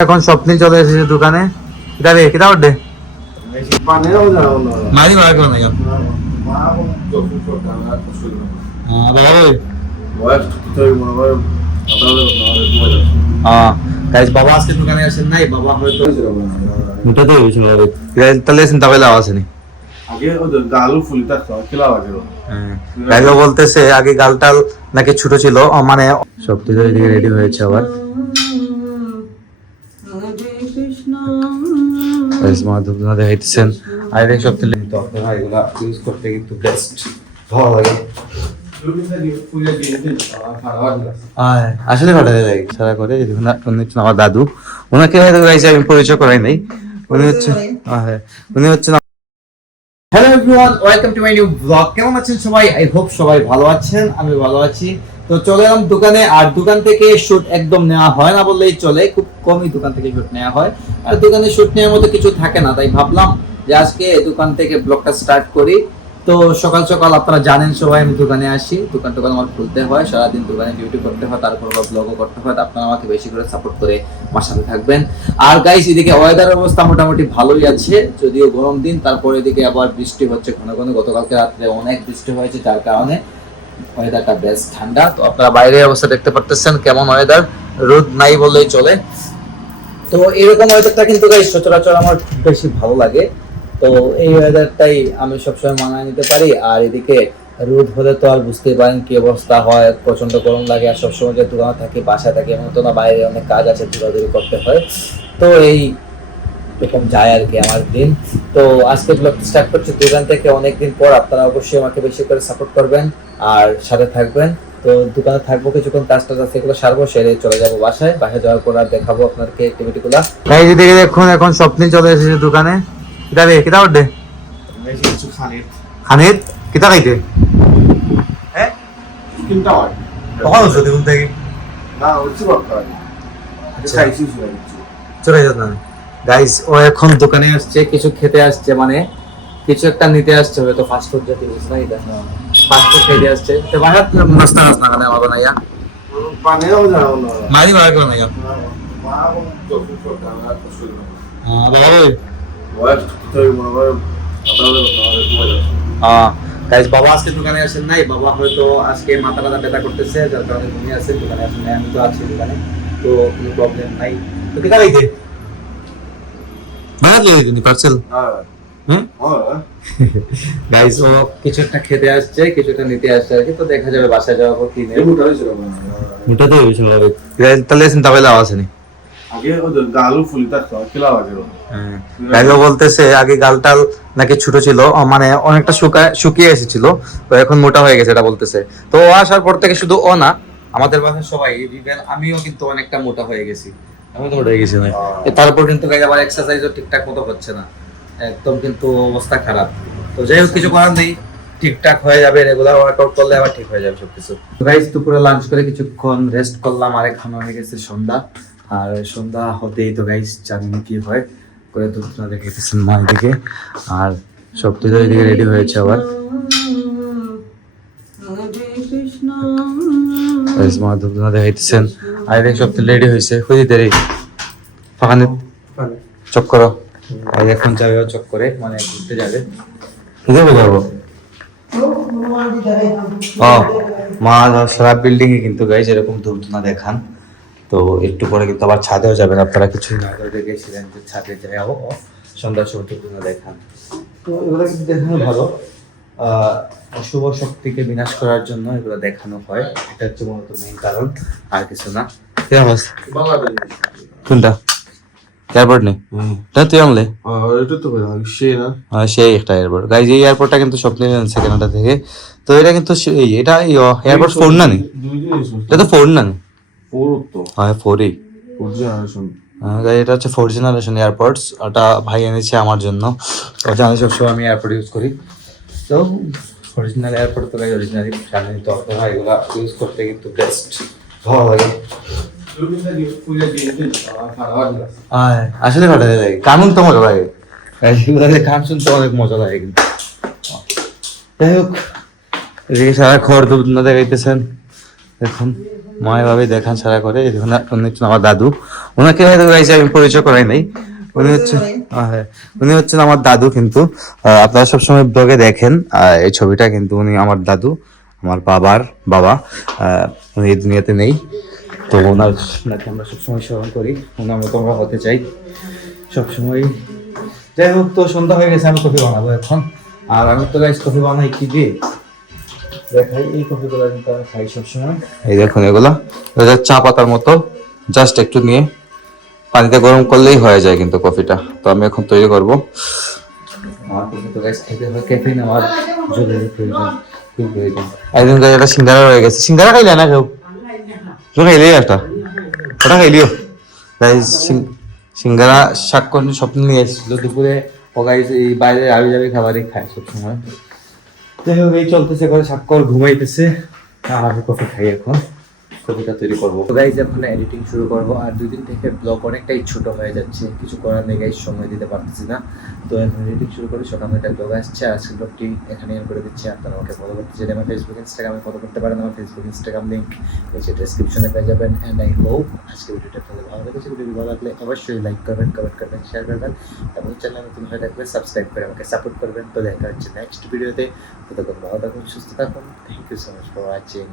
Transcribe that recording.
এখন স্বপ্নে চলে এসেছে দোকানে। কিতা রে কিতা উঠে মারি বার করে নাই বাবা আজকে দোকানে আসেন নাই বাবা হয়তো হয়েছিল তাহলে চিন্তা আওয়াজ নেই গাইলো বলতেছে আগে গালটাল নাকি ছোট ছিল মানে সব কিছু এদিকে রেডি হয়েছে আবার। গাইস দেখাইতেছেন আর এই সব তেলে তো আপনারা এগুলা ইউজ করতে কিন্তু বেস্ট ভালো লাগে আসলে ফাটাতে লাগে সারা করে যদি উনি হচ্ছেন আমার দাদু। ওনাকে হয়তো আমি পরিচয় করাই নাই। উনি হচ্ছে হ্যাঁ উনি হচ্ছেন hello everyone welcome to my new blog কেমন আছেন সবাই? আই হোপ সবাই ভালো আছেন আমি ভালো আছি। তো চলে এলাম দোকানে, আর দোকান থেকে শুট একদম নেওয়া হয় না বললেই চলে, খুব কমই দোকান থেকে শুট নেওয়া হয়। আর দোকানে শুট নেওয়ার মতো কিছু থাকে না, তাই ভাবলাম যে আজকে দোকান থেকে ব্লগটা স্টার্ট করি। তো সকাল সকাল আপনারা জানেন সবাই, আমি দোকানে আসি, দোকান টোকান আমার খুলতে হয়, সারাদিন দোকানে ডিউটি করতে হয়, তারপর আবার ব্লগও করতে হয় আপনারা আমাকে বেশি করে সাপোর্ট করে আমার সাথে থাকবেন। আর গাইস এদিকে ওয়েদার অবস্থা মোটামুটি ভালোই আছে, যদিও গরম দিন, তারপর এদিকে আবার বৃষ্টি হচ্ছে, ঘন ঘন গতকালকে রাত্রে অনেক বৃষ্টি হয়েছে, যার কারণে ওয়েদারটা বেশ ঠান্ডা। তো আপনারা বাইরের অবস্থা দেখতে পারতেছেন কেমন ওয়েদার রোদ নাই বললেই চলে। তো এরকম ওয়েদারটা কিন্তু সচরাচর আমার বেশি ভালো লাগে। তো এই ওয়েদারটাই আমি সবসময় মানায় নিতে পারি। আর এদিকে রোদ হলে তো আর বুঝতেই পারেন কি অবস্থা হয়। প্রচণ্ড গরম লাগে আর সবসময় যে দোকানে থাকি, বাসায় থাকি, এমন তো না, বাইরে অনেক কাজ আছে দৌড়াদৌড়ি করতে হয়। তো এই এরকম যায় আর কি আমার দিন। তো আজকে ব্লগ স্টার্ট করছি। দোকান থেকে অনেকদিন পর আপনারা অবশ্যই আমাকে বেশি করে সাপোর্ট করবেন। আর সাথে থাকবেন। তো দোকানে থাকব কিছুক্ষণ কাজ টাজ আছে এগুলো সারবো সেরে চলে যাব বাসায়। বাসায় যাওয়ার পর আর দেখাবো আপনাকে অ্যাক্টিভিটি গুলা এই যে দেখে দেখুন এখন স্বপ্নে চলে এসেছে দোকানে। কিতা রে কিতা হানিদ কিতা খাইতে? হ্যাঁ কিনতে হয়। কখন উঠছো দেখুন থেকে না হচ্ছে চলে যেত না গাইস ও এখন দোকানে আসছে কিছু খেতে আসছে মানে কিছু একটা নিতে আসছে হয়তো ফাস্ট ফুড জাতীয় কিছু না? এটা ফাস্ট ফুড খেতে আসছে। তো বাহার নাস্তা নাস্তা খানে আমার বানাইয়া পানিও যাও না। মারি বার করে নাইয়া মা কোনো যখন করতাম আর কিছু না। বাবা রে বয়স তো মনে হয় আপনাদের আমাদের বয়স গাইস বাবা আজকে দোকানে আসেন নাই। বাবা হয়তো আজকে মাথা ব্যথা ব্যথা করতেছে যার কারণে ঘুমিয়ে আছে। দোকানে আসেন নাই আমি তো আছি দোকানে। তো কোনো প্রবলেম নাই। তো কিতা খাইতে? বাহার লিয়ে দিনি পার্সেল হ্যাঁ হুম হ্যাঁ গাইস ও কিছু একটা খেতে আসছে কিছু একটা নিতে আসছে আর কি তো দেখা যাবে বাসায় যাওয়ার পর কি নেই মুটা তো হয়েছিল গাইস তাহলে চিন্তা করলে আওয়াজ নেই আগে ফুলি থাকতো খেলা লাগে গাইলো বলতেছে আগে গালটাল নাকি ছোট ছিল মানে অনেকটা শুকায় শুকিয়ে এসেছিল তো এখন মোটা হয়ে গেছে এটা বলতেছে। তো ও আসার পর থেকে শুধু ও না আমাদের বাসায় সবাই ইভেন আমিও কিন্তু অনেকটা মোটা হয়ে গেছি। আমি তো মোটা হয়ে গেছি না তারপর কিন্তু গাই আবার এক্সারসাইজও ঠিকঠাক মতো হচ্ছে না। একদম কিন্তু অবস্থা খারাপ। তো যাই হোক কিছু করার নেই। ঠিকঠাক হয়ে যাবে রেগুলার ওয়ার্কআউট করলে আবার ঠিক হয়ে যাবে সবকিছু। গাইস দুপুরে লাঞ্চ করে কিছুক্ষণ রেস্ট করলাম আর এখন হয়ে গেছে সন্ধ্যা। আর সন্ধ্যা হতেই তো গাইস চাঁদনি কি হয়। করে দুধ না দেখেছেন মা এদিকে। আর সব কিছু এদিকে রেডি হয়েছে আবার। মা দেখাইতেছেন আর এদিকে সব রেডি হয়েছে। খুঁজি দেরি ফাঁকানি চক করো। আর এখন যাবে ও চক করে মানে ঘুরতে যাবে। কোথায় যাব ও মা সারা বিল্ডিং এ কিন্তু গাইস এরকম ধূপ দেখান। তো একটু পরে কিন্তু আবার ছাদেও যাবেন আপনারা। কিছুই না করে গেছিলেন যে ছাদে যাও সন্ধ্যার সময় ধূপ না দেখান। তো এগুলো কিন্তু দেখানো ভালো। আহ, অশুভ শক্তিকে বিনাশ করার জন্য এগুলো দেখানো হয়। এটা হচ্ছে মূলত মেইন কারণ আর কিছু না। কোনটা? এয়ারপোর্ট নেই? তা তুই আনলে? এটা তো সে না। সেই একটা এয়ারপোর্ট গাইজ এই এয়ারপোর্টটা কিন্তু স্বপ্নে আনছে কানাডা থেকে। তো এটা কিন্তু এই এটা এয়ারপোর্ট ফোর না নি দুই জিনিস এটা তো ফোর না ফোর তো। হ্যাঁ ফোরই ফোর জেনারেশন এটা হচ্ছে ফোর জেনারেশন এয়ারপোর্টস ওটা ভাই এনেছে আমার জন্য। ও জানি সবসময় আমি এয়ারপোর্ট ইউজ করি। তো অরিজিনাল এয়ারপোর্ট তো অরিজিনালি জানি তো এগুলো ইউজ করতে কিন্তু বেস্ট ভালো লাগে। আসলে ভালো লাগে কানুন তো মজা লাগে গান শুনতে অনেক মজা লাগে কিন্তু। যাই হোক এদিকে সারা খড় দুধ না দেখাইতেছেন। দেখুন মা এভাবে দেখান সারা করে দেখুন উনি হচ্ছেন আমার দাদু। ওনাকে হয়তো গাইছে আমি পরিচয় করাই নাই। উনি হচ্ছে হ্যাঁ উনি হচ্ছেন আমার দাদু কিন্তু। আপনারা সবসময় ব্লগে দেখেন এই ছবিটা কিন্তু উনি আমার দাদু আমার বাবার বাবা। আহ, উনি এই দুনিয়াতে নেই। তো ওনার ওনাকে আমরা সবসময় স্মরণ করি, ওনার মতো আমরা হতে চাই। সবসময়। যাই হোক, তো সন্ধ্যা হয়ে গেছে, আমি কফি বানাবো এখন। আর আমি তো গাইস কফি বানাই কি দিয়ে? দেখাই, এই কফিগুলো কিন্তু আমি খাই সবসময়। এই দেখুন এগুলা চা পাতার মতো। জাস্ট একটু নিয়ে পানিতে গরম করলেই হয়ে যায় কিন্তু কফিটা। তো আমি এখন তৈরি করব। আমার কিন্তু গাইস খেতে হয় আমার জরুরি প্রয়োজন। খুব একদিন সিঙ্গারা রয়ে গেছে। সিঙ্গারা খাইলে না কেউ? তো খাইলেই একটা। ওটা খাইলিও। তাই সিঙ্গারা শাক করে স্বপ্ন নিয়ে এসেছিল। দুপুরে ওগাই এই বাইরে আবি যাবি খাবারই খায় সবসময়। যাই হোক, এই চলতেছে করে স্বাক্ষর ঘুমাইতেছে। আর আমি কফি খাই এখন। কফিটা তৈরি করব। গাইজ এখন এডিটিং শুরু করব। আর দুই দিন থেকে ব্লগ অনেকটাই ছোট হয়ে যাচ্ছে। কিছু করার নেই গাইজ সময় দিতে পারতেছি না। তো এখন এডিটিং শুরু করে, ছোট একটা ব্লগ আসছে। আর আজকের ব্লগটি এখানে করে দিচ্ছি। আপনারা আমাকে ফলো করতে চাইলে আমার ফেসবুক ইনস্টাগ্রামে ফলো করতে পারেন। আমার ফেসবুক ইনস্টাগ্রাম লিঙ্ক নিচে ডেসক্রিপশনে পেয়ে যাবেন। অ্যান্ড আই হোপ আজকে ভিডিওটা আপনাদের ভালো লেগেছে। ভিডিওটি ভালো লাগলে অবশ্যই লাইক করবেন কমেন্ট করবেন শেয়ার করবেন এবং চ্যানেল নতুন হয়ে থাকবে সাবস্ক্রাইব করে আমাকে সাপোর্ট করবেন। তো দেখা হচ্ছে নেক্সট ভিডিওতে ততক্ষণ ভালো থাকুন, সুস্থ থাকুন। Thank you so much for watching